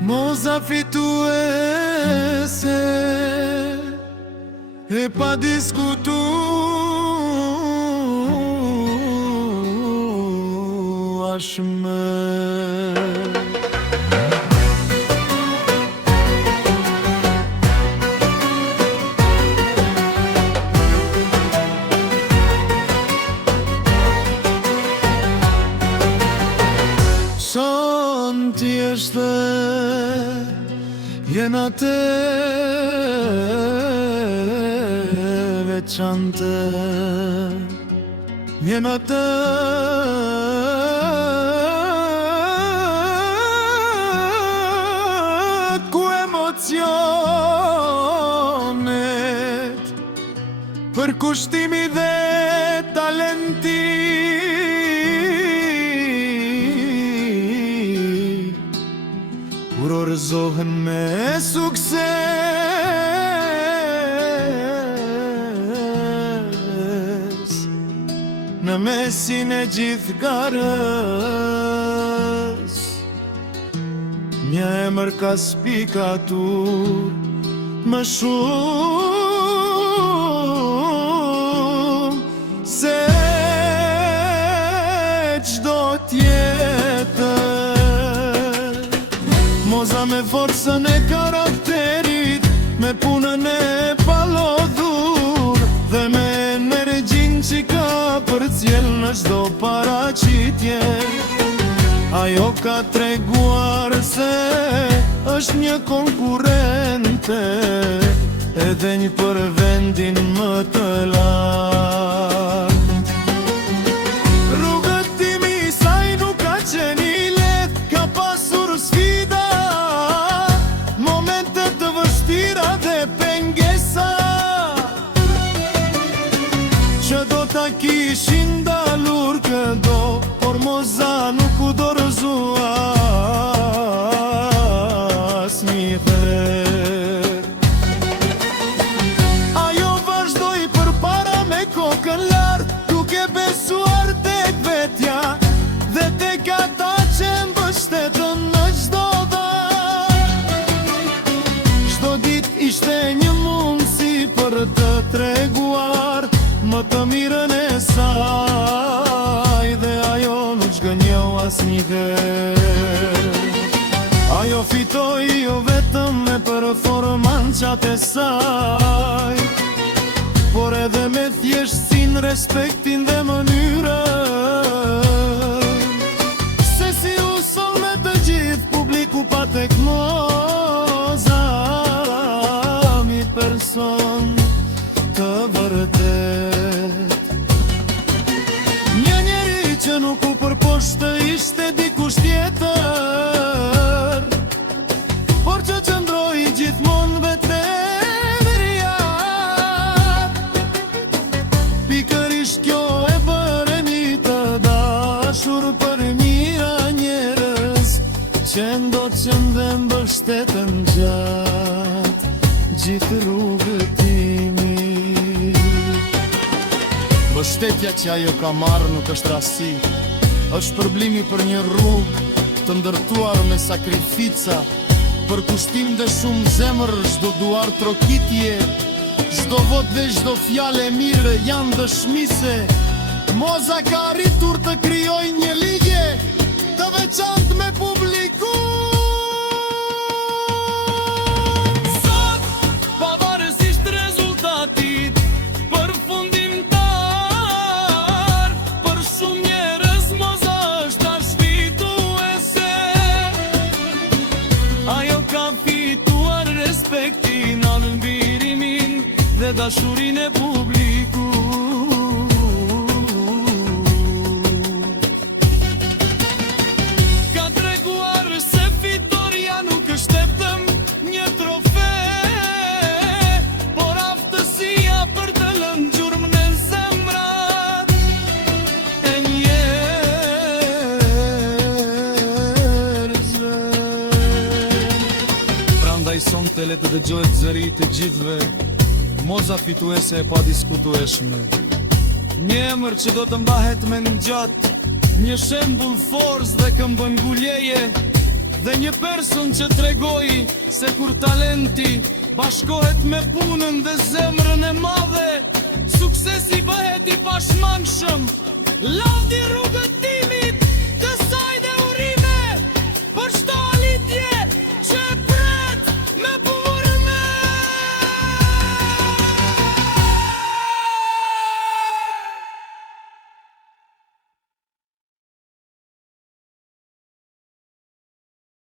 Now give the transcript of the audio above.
Moza fituese e pa diskutuashme. Son ti është jena të veçante, jena të ku emocionet për kushtimi dhe talenti kur orëzohen me sukses në mesin e gjithë garës. Një emër ka spikatur më shumë se çdo tjetër. Moza me forcën e karakterit, me punën e palodhur dhe me energjin që ka për cjell në çdo paraqitje. Ajo ka treguar se është një konkurrente edhe një për vendin më të lartë. Rrugëtimi i saj nuk ka qenë i lehtë, ka pasur sfida, momente të vështira dhe pengesa që do ta kishin dalur këdo, por Moza nuk u dorëzua asnjëherë. Ajo vazhdoi përpara me kokën lart, duke besuar tek vetja dhe tek ata që mbështetën në çdo dal. Çdo ditë ishte një mundësi për të treguar më të mirën e saj dhe ajo nuk zgënjeu asnjëherë. Ajo fitoi jo vetëm me performancat e saj, por edhe me thjeshtësinë, respektin dhe mënyrën. Se si u sol me të gjithë publiku pa tek Moza, një person të vërtet. Një njeri që nuk u përposhtë ishte dikush tjetër, por që qëndroi gjithmonë vetëria. Pikërisht kjo e bëre një të dashur për mira njerëz që ndoqën dhe mbështetën gjatë gjithë rrugëtimit. Mbështetja që ajo ka marrë nuk është rasti, është përblimi për një rrugë të ndërtuar me sakrifica, për kushtim dhe shumë zemër. Çdo duar trokitje, çdo vot dhe çdo fjalë e mirë janë dëshmi se Moza ka arritur të krijojë një ligje të veçantë me publiku. Sot, pavarësisht rezultatit përfundimtar, për shumë njerëz Moza është tash fituese. Ajo ka fituar respektin, admirimin dhe dashurinë e publiku. Ka treguar se fitoria nuk është vetëm një trofe, por aftësia për të lënë gjurmë në zemrat e njerëzve. Prandaj sonte le të dëgjohet zëri të gjithëve, Moza fituese e pa diskutueshme. Një emër që do të mbahet me në gjatë, një shembull forcë dhe këmbënguljeje, Dhe një person që tregoj se kur talenti bashkohet me punën dhe zemrën e madhe,